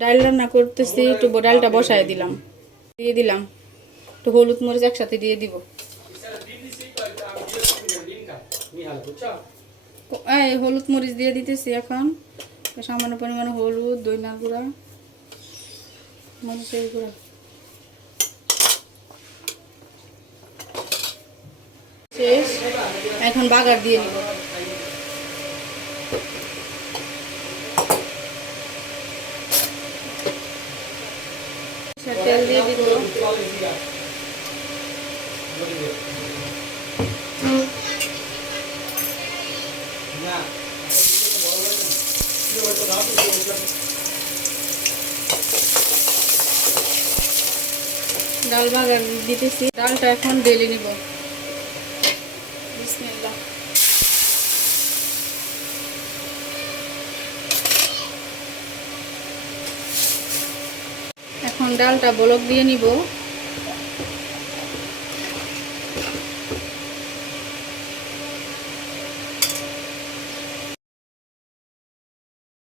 ডাল রান্না করতেছি, একটু ডালটা বসায় দিলাম, দিয়ে দিলাম একটু হলুদ মরিচ একসাথে দিয়ে দিব। এই হলুদ মরিচ দিয়ে দিতেছি এখন, সামান্য পরিমাণে হলুদ, ধনিয়া গুঁড়া, মরিচের গুঁড়া শেষ। এখন বাগার দিয়ে নিব। তেল দিয়ে দিব, ডাল বাগার দিতেছি। ডালটা এখন ঢেলে নিব। বিসমিল্লাহ। এখন ডালটা বলক দিয়ে নিব।